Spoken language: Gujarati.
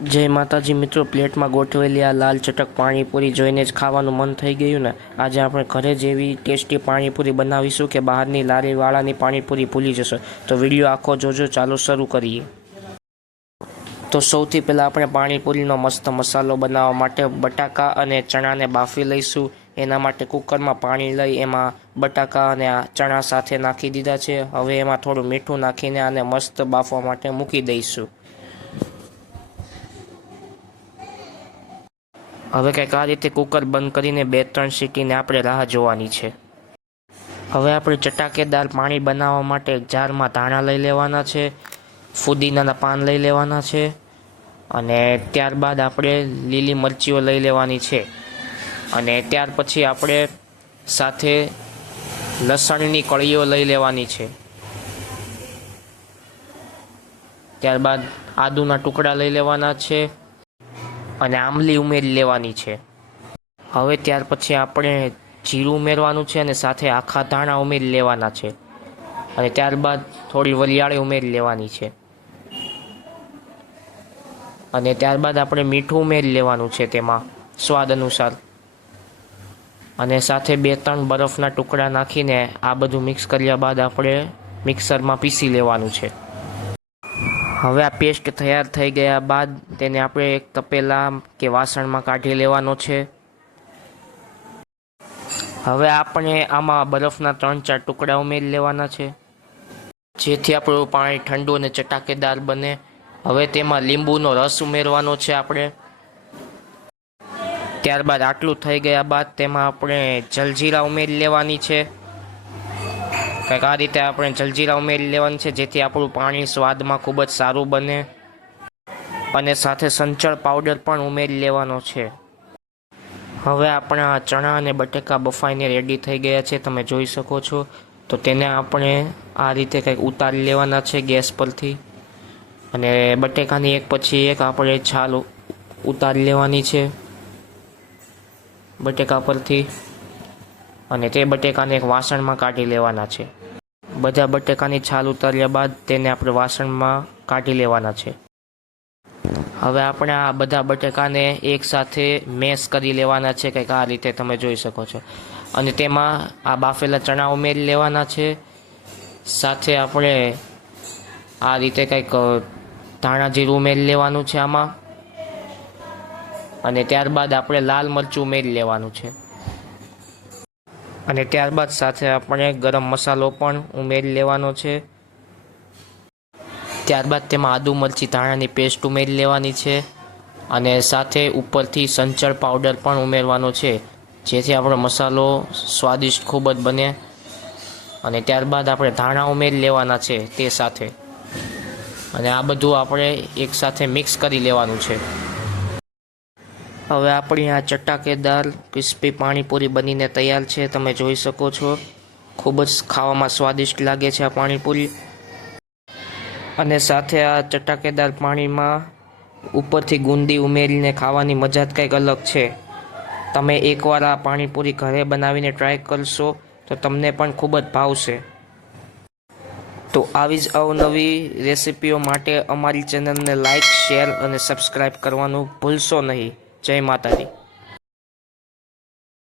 जय माताजी मित्रों, प्लेट में गोठवेली आ लाल चटक पाणीपुरी जोईने ज खावानुं मन थई गयुं ने। आज आपणे घरे जेवी टेस्टी पाणीपुरी बनावीशुं के बहारनी लारीवाळानी पाणीपुरी भूली जशो। तो विडियो आखो जोजो, चालो शरू करीए। तो सौथी पहेला आपणे पाणीपुरीनो मस्त मसालो बनाववा माटे बटाका अने चणाने बाफी लईशुं। एना माटे कुकर में पाणी लई एमां बटाका अने चणा साथे नाखी दीधा छे। हवे एमां थोडुं मीठुं नाखीने आने मस्त बाफवा माटे मूकी दईशुं। हवे कंईक आ रीते कुकर बंद करीने 2-3 सीटीने आपणे राह जोवानी छे। हवे आपणे चटाकेदार पाणी बनाववा माटे एक जारमां धाणा लई लेवाना छे, फुदीनाना पान लई लेवाना छे अने त्यारबाद आपणे લીલી મરચીઓ લઈ લેવાની છે અને ત્યાર પછી આપણે સાથે લસણની કળીઓ લઈ લેવાની છે। ત્યારબાદ આદુના ટુકડા લઈ લેવાના છે અને આંબલી ઉમેરી લેવાની છે। હવે ત્યાર પછી આપણે જીરું ઉમેરવાનું છે અને સાથે આખા ધાણા ઉમેરી લેવાના છે અને ત્યારબાદ થોડી વરિયાળી ઉમેરી લેવાની છે અને ત્યારબાદ આપણે મીઠું ઉમેરી લેવાનું છે તેમાં સ્વાદ અનુસાર અને સાથે 2-3 બરફના ટુકડા નાખીને આ બધું મિક્સ કર્યા બાદ આપણે મિક્સરમાં પીસી લેવાનું છે। હવે આ પેસ્ટ તૈયાર થઈ ગયા બાદ તેને આપણે એક તપેલા કે વાસણમાં કાઢી લેવાનો છે। હવે આપણે આમાં બરફના 3-4 ટુકડા ઉમેરી લેવાના છે જેથી આપણું પાણી ઠંડુ અને ચટાકેદાર બને। હવે તેમાં લીંબુનો રસ ઉમેરવાનો છે આપણે। ત્યારબાદ આટલું થઈ ગયા બાદ તેમાં આપણે જલજીરા ઉમેરી લેવાની છે। કંઈક આ રીતે આપણે જલજીરા ઉમેરી લેવાની છે જેથી આપણું પાણી સ્વાદમાં ખૂબ જ સારું બને અને સાથે સંચળ પાવડર પણ ઉમેરી લેવાનો છે। હવે આપણા ચણા અને બટેકા બફાઈને રેડી થઈ ગયા છે, તમે જોઈ શકો છો। તો તેને આપણે આ રીતે કંઈક ઉતારી લેવાના છે ગેસ પરથી અને બટેકાની એક પછી એક આપણે છાલ ઉતારી લેવાની છે બટેકા પરથી અને તે બટેકાને એક વાસણમાં કાઢી લેવાના છે। બધા બટેકાની છાલ ઉતાર્યા બાદ તેને આપણે વાસણમાં કાઢી લેવાના છે। હવે આપણે આ બધા બટેકાને એકસાથે મેશ કરી લેવાના છે કંઈક આ રીતે તમે જોઈ શકો છો અને તેમાં આ બાફેલા ચણા ઉમેરી લેવાના છે। સાથે આપણે આ રીતે કંઈક ધાણા જીરું ઉમેરી લેવાનું છે આમાં અને ત્યારબાદ આપણે લાલ મરચું ઉમેરી લેવાનું છે અને ત્યારબાદ સાથે આપણે ગરમ મસાલો પણ ઉમેરી લેવાનો છે। ત્યારબાદ તેમાં આદુ મરચી ધાણાની પેસ્ટ ઉમેરી લેવાની છે અને સાથે ઉપરથી સંચળ પાવડર પણ ઉમેરવાનો છે જેથી આપણો મસાલો સ્વાદિષ્ટ ખૂબ જ બને અને ત્યારબાદ આપણે ધાણા ઉમેરી લેવાના છે તે સાથે અને આ બધું આપણે એકસાથે મિક્સ કરી લેવાનું છે। હવે આપણી આ ચટાકેદાર ક્રિસ્પી પાણીપુરી બનીને તૈયાર છે, તમે જોઈ શકો છો। ખૂબ જ ખાવામાં સ્વાદિષ્ટ લાગે છે આ પાણીપુરી અને સાથે આ ચટાકેદાર પાણીમાં ઉપરથી ગુંદી ઉમેરીને ખાવાની મજા જ કંઈક અલગ છે। તમે એકવાર આ પાણીપુરી ઘરે બનાવીને ટ્રાય કરશો તો તમને પણ ખૂબ જ ભાવશે। તો આવી જ અવનવી રેસિપીઓ માટે અમારી ચેનલને લાઇક, શેર અને સબસ્ક્રાઈબ કરવાનું ભૂલશો નહીં। જય માતાજી।